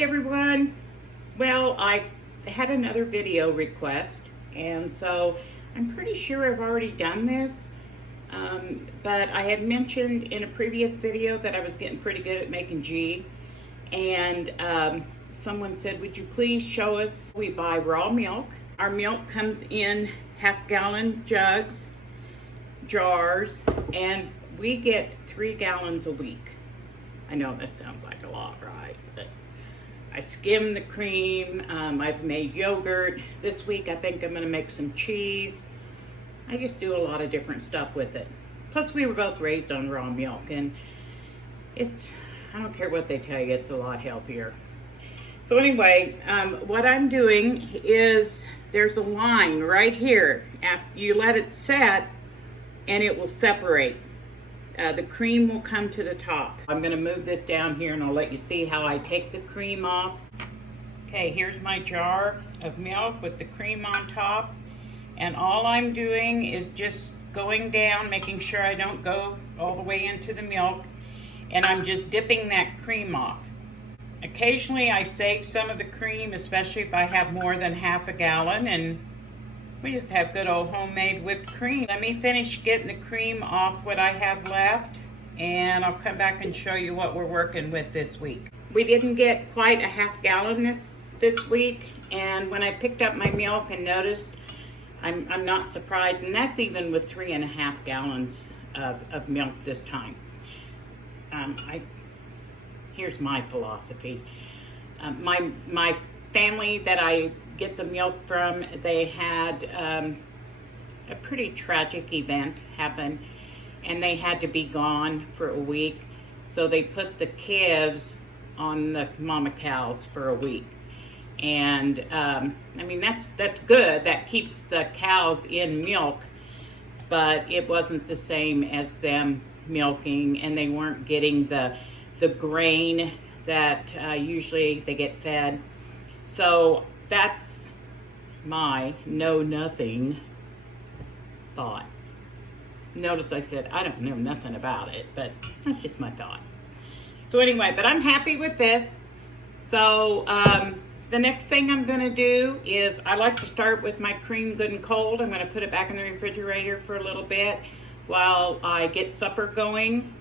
Hi everyone. Well, I had another video request, and so I'm pretty sure I've already done this, but I had mentioned in a previous video that I was getting pretty good at making ghee, and someone said, would you please show us? We buy raw milk. Our milk comes in half-gallon jugs, jars, and we get 3 gallons a week. I know that sounds like a lot, right? But I skim the cream. I've made yogurt. This week I think I'm going to make some cheese. I just do a lot of different stuff with it. Plus we were both raised on raw milk, and it's, I don't care what they tell you, it's a lot healthier. So anyway, what I'm doing is there's a line right here. After you let it set, and it will separate. The cream will come to the top. I'm going to move this down here and I'll let you see how I take the cream off. Okay, here's my jar of milk with the cream on top. And all I'm doing is just going down, making sure I don't go all the way into the milk. And I'm just dipping that cream off. Occasionally I save some of the cream, especially if I have more than half a gallon, and we just have good old homemade whipped cream. Let me finish getting the cream off what I have left, and I'll come back and show you what we're working with this week. We didn't get quite a half gallon this week, and when I picked up my milk and noticed, I'm not surprised, and that's even with 3.5 gallons of milk this time. Here's my philosophy. My family that I get the milk from, they had a pretty tragic event happen, and they had to be gone for a week, so they put the calves on the mama cows for a week. And I mean, that's good, that keeps the cows in milk, but it wasn't the same as them milking, and they weren't getting the grain that usually they get fed. So that's my know-nothing thought. Notice I said I don't know nothing about it, but that's just my thought. So anyway, but I'm happy with this. So the next thing I'm going to do is, I like to start with my cream good and cold. I'm going to put it back in the refrigerator for a little bit while I get supper going.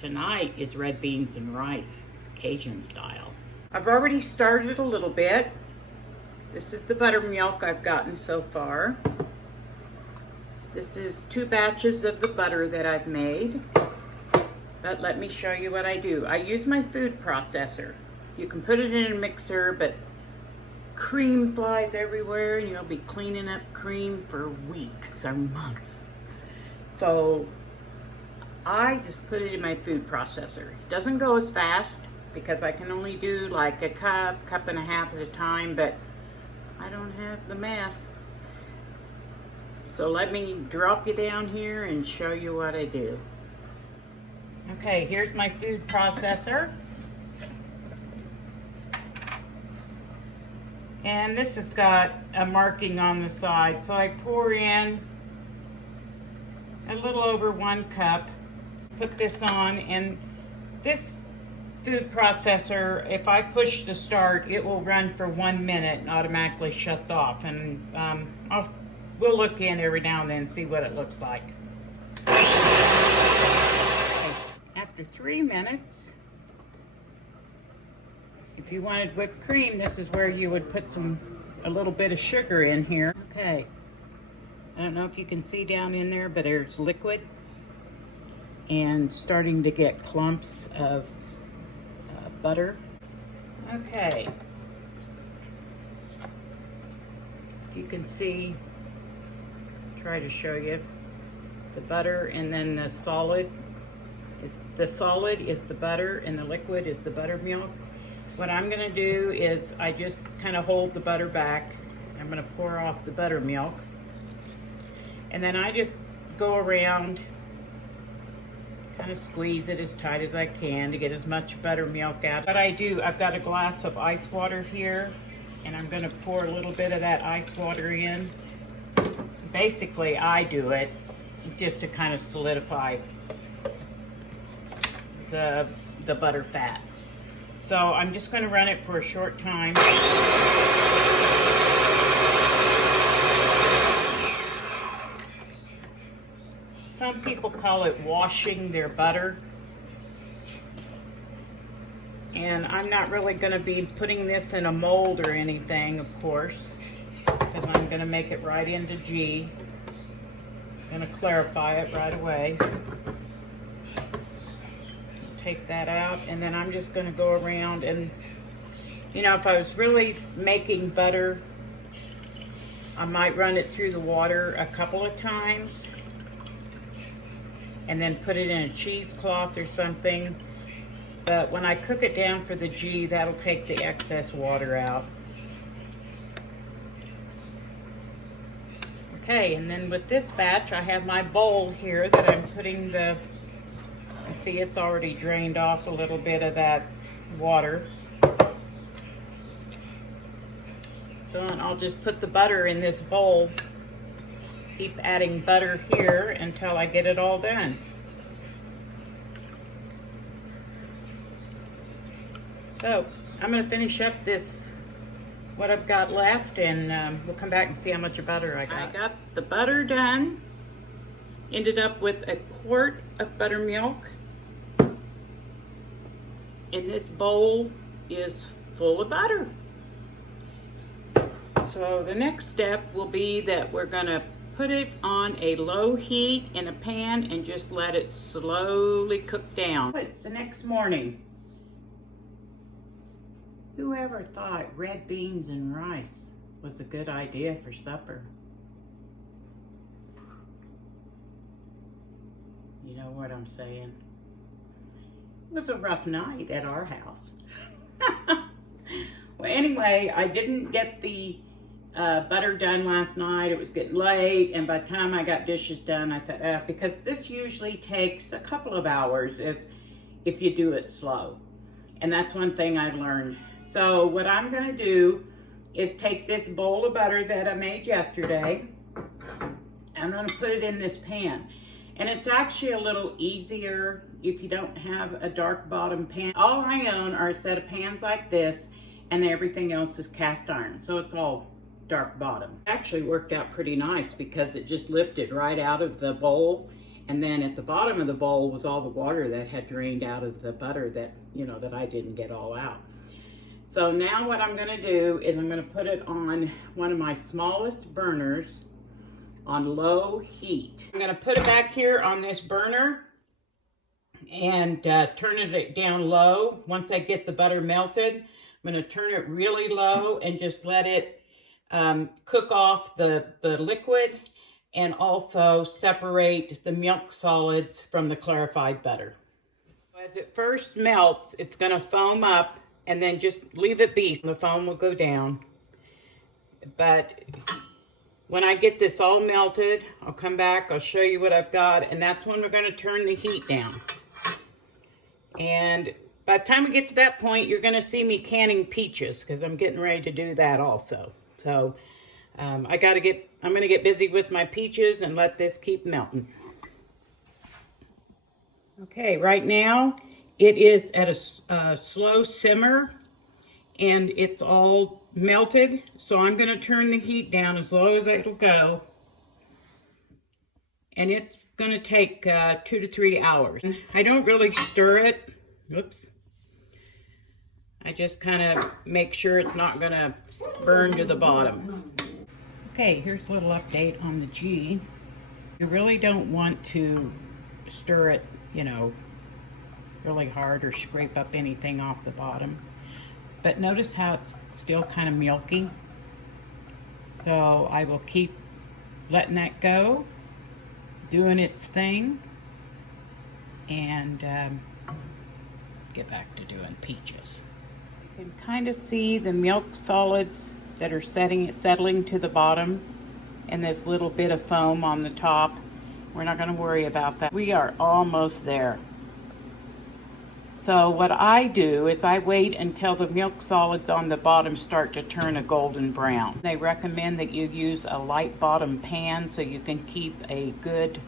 Tonight is red beans and rice, Cajun style. I've already started a little bit. This is the buttermilk I've gotten so far. This is 2 batches of the butter that I've made. But let me show you what I do. I use my food processor. You can put it in a mixer, but cream flies everywhere, and you'll be cleaning up cream for weeks or months. So I just put it in my food processor. It doesn't go as fast because I can only do like a cup and a half at a time, but I don't have the mass. So let me drop you down here and show you what I do. Okay, here's my food processor. And this has got a marking on the side. So I pour in a little over 1 cup, put this on, and this food processor, if I push the start, it will run for 1 minute and automatically shuts off. And we'll look in every now and then and see what it looks like. After 3 minutes, if you wanted whipped cream, this is where you would put a little bit of sugar in here. Okay, I don't know if you can see down in there, but there's liquid and starting to get clumps of butter. Okay, you can see, try to show you the butter, and then the solid is the butter, and the liquid is the buttermilk. What I'm going to do is I just kind of hold the butter back. I'm going to pour off the buttermilk, and then I just go around, kind of squeeze it as tight as I can to get as much buttermilk out. What I do, I've got a glass of ice water here, and I'm going to pour a little bit of that ice water in. Basically, I do it just to kind of solidify the butter fat. So I'm just going to run it for a short time. Some people call it washing their butter. And I'm not really going to be putting this in a mold or anything, of course, because I'm going to make it right into Ghee. I'm going to clarify it right away. Take that out, and then I'm just going to go around and, you know, if I was really making butter, I might run it through the water a couple of times and then put it in a cheesecloth or something. But when I cook it down for the Ghee, that'll take the excess water out. Okay, and then with this batch, I have my bowl here that I'm putting the, and see it's already drained off a little bit of that water. So I'll just put the butter in this bowl. Keep adding butter here until I get it all done. So I'm going to finish up this, what I've got left, and we'll come back and see how much butter I got. I got the butter done. Ended up with a quart of buttermilk. And this bowl is full of butter. So the next step will be that we're going to put it on a low heat in a pan and just let it slowly cook down. It's the next morning. Whoever thought red beans and rice was a good idea for supper? You know what I'm saying? It was a rough night at our house. Well, anyway, I didn't get the butter done last night. It was getting late, and by the time I got dishes done, I thought, because this usually takes a couple of hours if you do it slow. And that's one thing I learned. So what I'm going to do is take this bowl of butter that I made yesterday. I'm going to put it in this pan. And it's actually a little easier if you don't have a dark bottom pan. All I own are a set of pans like this, and everything else is cast iron. So it's all dark bottom. It actually worked out pretty nice because it just lifted right out of the bowl. And then at the bottom of the bowl was all the water that had drained out of the butter that, you know, that I didn't get all out. So now what I'm gonna do is I'm gonna put it on one of my smallest burners on low heat. I'm gonna put it back here on this burner and turn it down low. Once I get the butter melted, I'm gonna turn it really low and just let it cook off the liquid and also separate the milk solids from the clarified butter. As it first melts, it's gonna foam up, and then just leave it be. The foam will go down. But when I get this all melted, I'll come back, I'll show you what I've got, and that's when we're gonna turn the heat down. And by the time we get to that point, you're gonna see me canning peaches, because I'm getting ready to do that also. So I'm gonna get busy with my peaches and let this keep melting. Okay, right now, it is at a slow simmer, and it's all melted. So I'm going to turn the heat down as low as it'll go. And it's going to take 2 to 3 hours. I don't really stir it. Oops. I just kind of make sure it's not going to burn to the bottom. Okay, here's a little update on the Ghee. You really don't want to stir it, you know, really hard or scrape up anything off the bottom. But notice how it's still kind of milky. So I will keep letting that go, doing its thing, and get back to doing peaches. You can kind of see the milk solids that are settling to the bottom, and this little bit of foam on the top. We're not going to worry about that. We are almost there. So what I do is I wait until the milk solids on the bottom start to turn a golden brown. They recommend that you use a light bottom pan so you can keep a good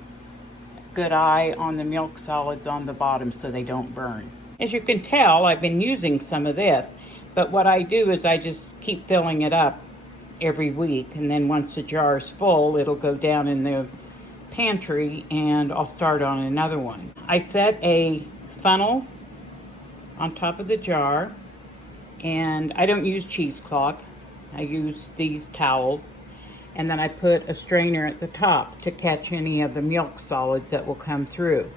eye on the milk solids on the bottom so they don't burn. As you can tell, I've been using some of this, but what I do is I just keep filling it up every week, and then once the jar is full, it'll go down in the pantry and I'll start on another one. I set a funnel on top of the jar, and I don't use cheesecloth. I use these towels, and then I put a strainer at the top to catch any of the milk solids that will come through.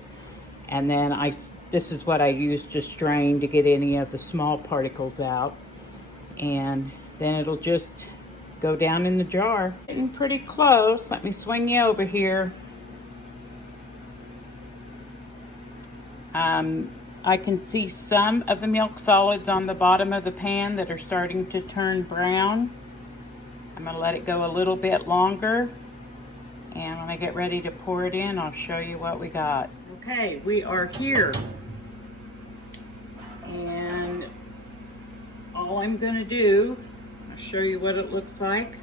And then this is what I use to strain to get any of the small particles out. And then it'll just go down in the jar. Getting pretty close. Let me swing you over here. I can see some of the milk solids on the bottom of the pan that are starting to turn brown. I'm going to let it go a little bit longer, and when I get ready to pour it in, I'll show you what we got. Okay, we are here, and all I'm going to do, I'll show you what it looks like.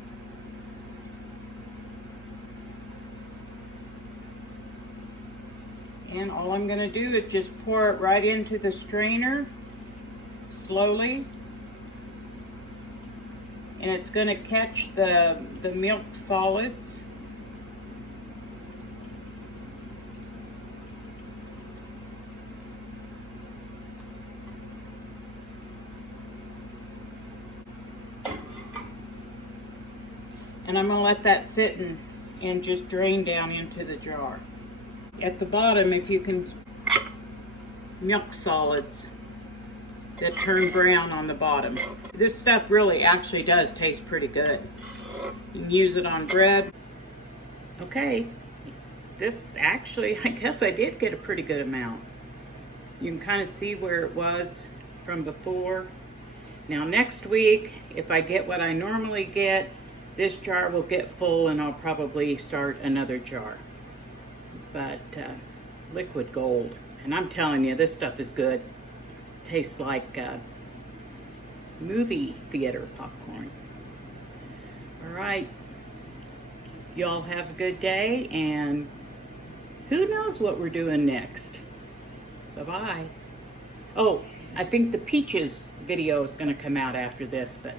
And all I'm going to do is just pour it right into the strainer, slowly. And it's going to catch the milk solids. And I'm going to let that sit and just drain down into the jar. At the bottom, if you can, milk solids that turn brown on the bottom. This stuff really actually does taste pretty good. You can use it on bread. Okay, this actually, I guess I did get a pretty good amount. You can kind of see where it was from before. Now next week, if I get what I normally get, this jar will get full and I'll probably start another jar. But liquid gold, and I'm telling you, this stuff is good. Tastes like movie theater popcorn. All right, y'all have a good day, and who knows what we're doing next. Bye-bye. Oh, I think the peaches video is going to come out after this, but